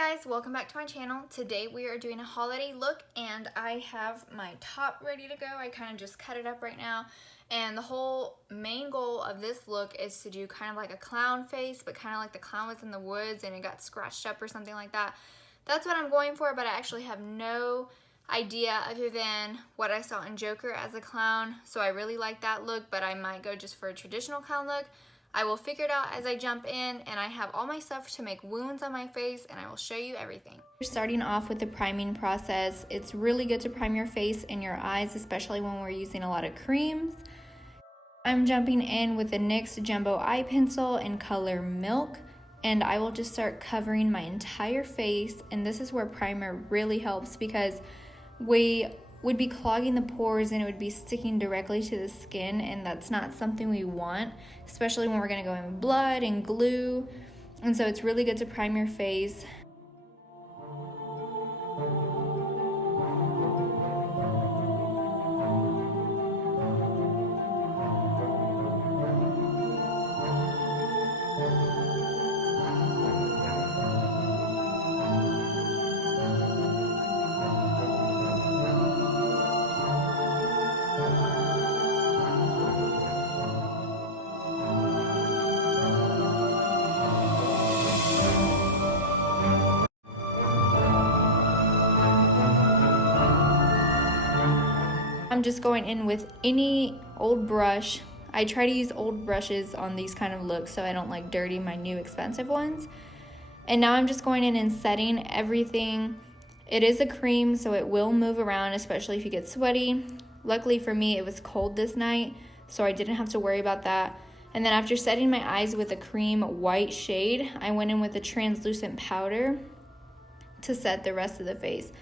guys, welcome back to my channel. Today we are doing a holiday look and I have my top ready to go. I kind of just cut it up right now, and the whole main goal of this look is to do kind of like a clown face, but kind of like the clown was in the woods and it got scratched up or something like that. That's what I'm going for, but I actually have no idea other than what I saw in Joker as a clown, so I really like that look, but I might go just for a traditional clown look. I will figure it out as I jump in, and I have all my stuff to make wounds on my face, and I will show you everything. Starting off with the priming process, it's really good to prime your face and your eyes, especially when we're using a lot of creams. I'm jumping in with the NYX Jumbo Eye Pencil in color Milk, and I will just start covering my entire face, and this is where primer really helps because we would be clogging the pores and it would be sticking directly to the skin, and that's not something we want, especially when we're going to go in with blood and glue. And so it's really good to prime your face. I'm just going in with any old brush. I try to use old brushes on these kind of looks so I don't like dirty my new expensive ones. And now I'm just going in and setting everything. It is a cream, so it will move around, especially if you get sweaty. Luckily for me, it was cold this night, so I didn't have to worry about that. And then after setting my eyes with a cream white shade, I went in with a translucent powder to set the rest of the face.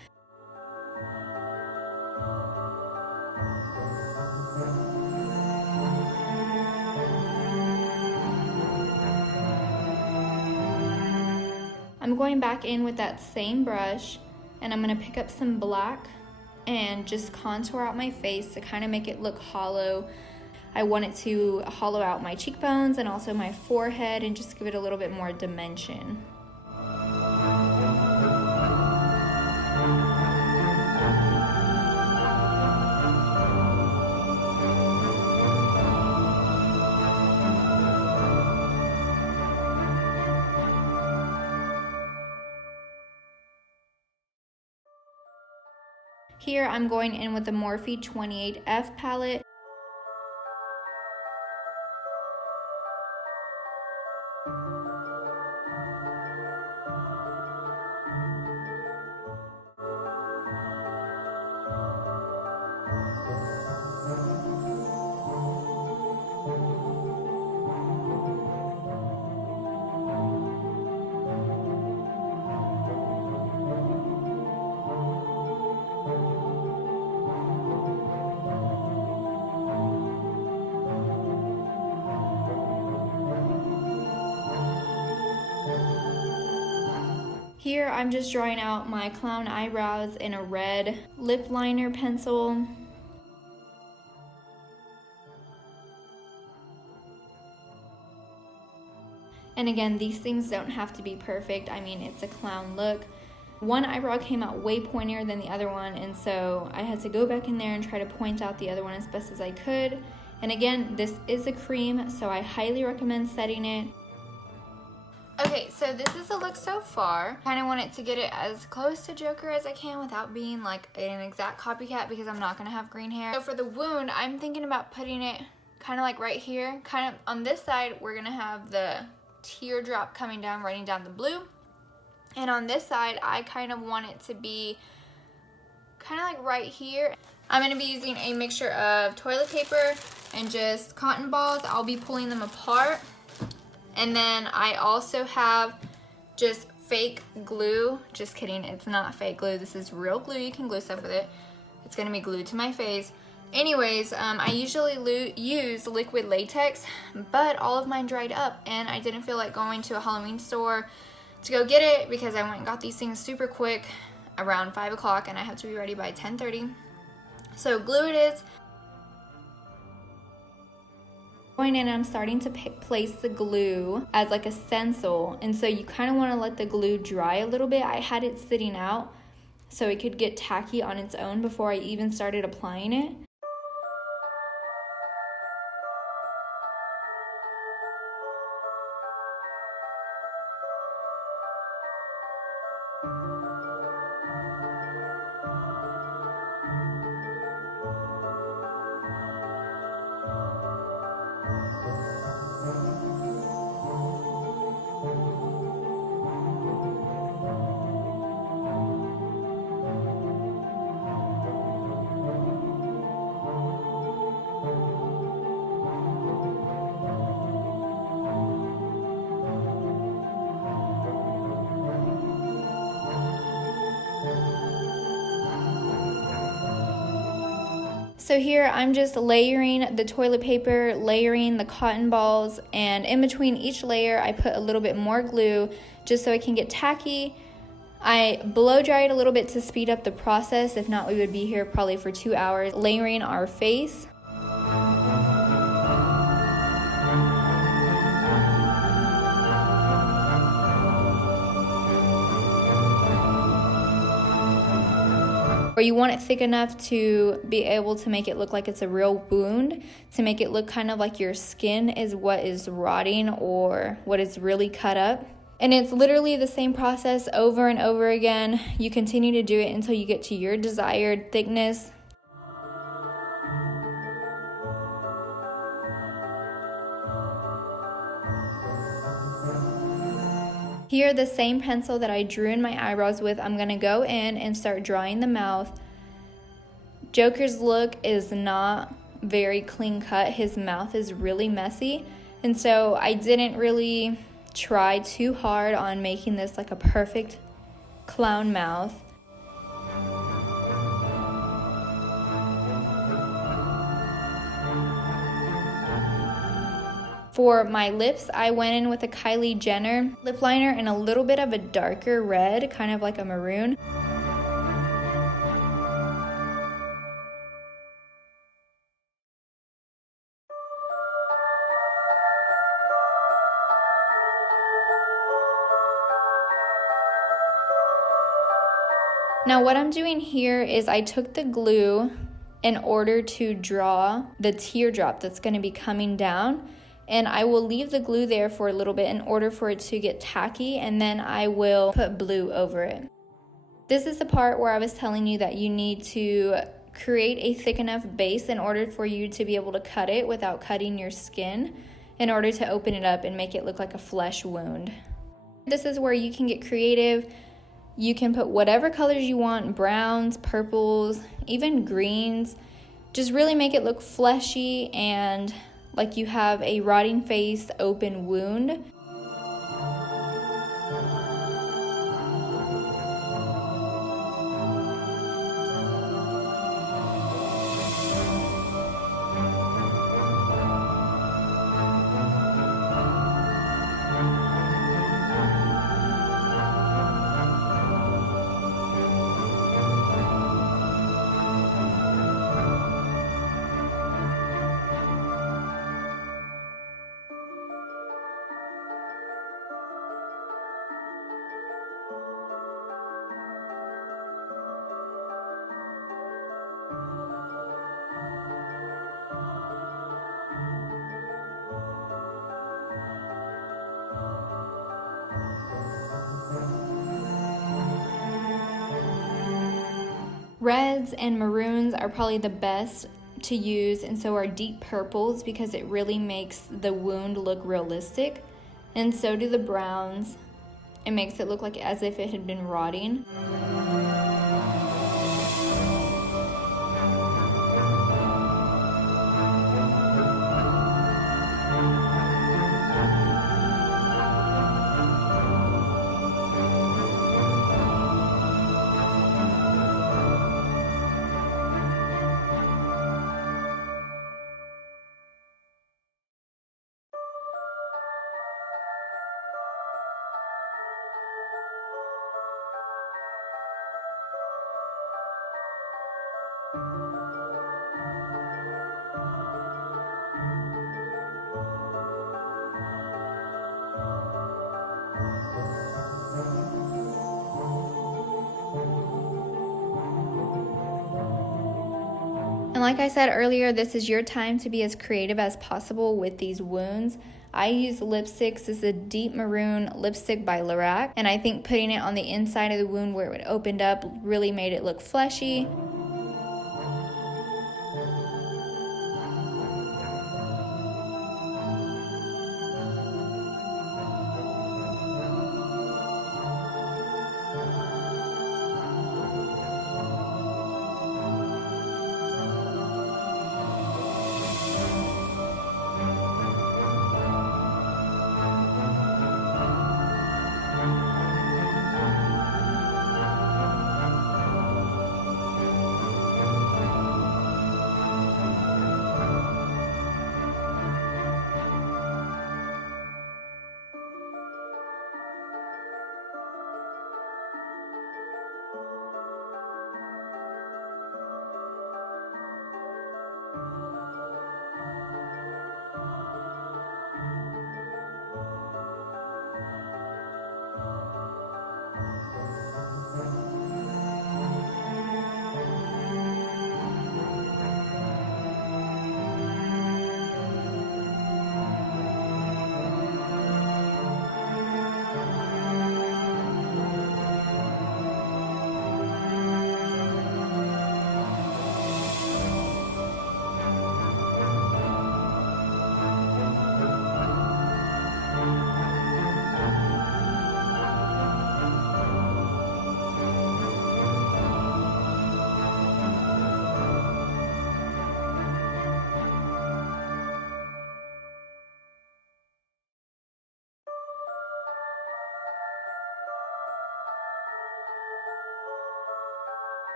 I'm going back in with that same brush, and I'm going to pick up some black and just contour out my face to kind of make it look hollow. I want it to hollow out my cheekbones and also my forehead and just give it a little bit more dimension. Here I'm going in with the Morphe 28F palette. Here I'm just drawing out my clown eyebrows in a red lip liner pencil. And again, these things don't have to be perfect. I mean, it's a clown look. One eyebrow came out way pointier than the other one, and so I had to go back in there and try to point out the other one as best as I could. And again, this is a cream, so I highly recommend setting it. Okay, so this is the look so far. Kind of want it to get it as close to Joker as I can without being like an exact copycat because I'm not going to have green hair. So for the wound, I'm thinking about putting it kind of like right here. Kind of on this side, we're going to have the teardrop coming down, running down the blue. And on this side, I kind of want it to be kind of like right here. I'm going to be using a mixture of toilet paper and just cotton balls. I'll be pulling them apart. And then I also have just fake glue. Just kidding, it's not fake glue. This is real glue. You can glue stuff with it. It's gonna be glued to my face. Anyways, I usually use liquid latex, but all of mine dried up and I didn't feel like going to a Halloween store to go get it because I went and got these things super quick around 5 o'clock and I have to be ready by 10:30. So glue it is. Going in, I'm starting to place the glue as like a stencil, and so you kind of want to let the glue dry a little bit. I had it sitting out so it could get tacky on its own before I even started applying it. So here I'm just layering the toilet paper, layering the cotton balls, and in between each layer I put a little bit more glue just so it can get tacky. I blow dry it a little bit to speed up the process. If not, we would be here probably for 2 hours layering our face. Or you want it thick enough to be able to make it look like it's a real wound, to make it look kind of like your skin is what is rotting or what is really cut up. And it's literally the same process over and over again. You continue to do it until you get to your desired thickness. Here, the same pencil that I drew in my eyebrows with, I'm gonna go in and start drawing the mouth. Joker's look is not very clean cut. His mouth is really messy. And so I didn't really try too hard on making this like a perfect clown mouth. For my lips, I went in with a Kylie Jenner lip liner in a little bit of a darker red, kind of like a maroon. Now what I'm doing here is I took the glue in order to draw the teardrop that's going to be coming down. And I will leave the glue there for a little bit in order for it to get tacky, and then I will put blue over it. This is the part where I was telling you that you need to create a thick enough base in order for you to be able to cut it without cutting your skin, in order to open it up and make it look like a flesh wound. This is where you can get creative. You can put whatever colors you want, browns, purples, even greens. Just really make it look fleshy and like you have a rotting face, open wound. Reds and maroons are probably the best to use, and so are deep purples, because it really makes the wound look realistic. And so do the browns. It makes it look like as if it had been rotting. And like I said earlier, this is your time to be as creative as possible with these wounds. I use lipsticks. This is a deep maroon lipstick by Lorac, and I think putting it on the inside of the wound where it opened up really made it look fleshy.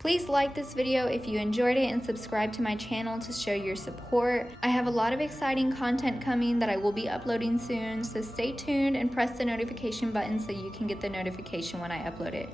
Please like this video if you enjoyed it and subscribe to my channel to show your support. I have a lot of exciting content coming that I will be uploading soon, so stay tuned and press the notification button so you can get the notification when I upload it.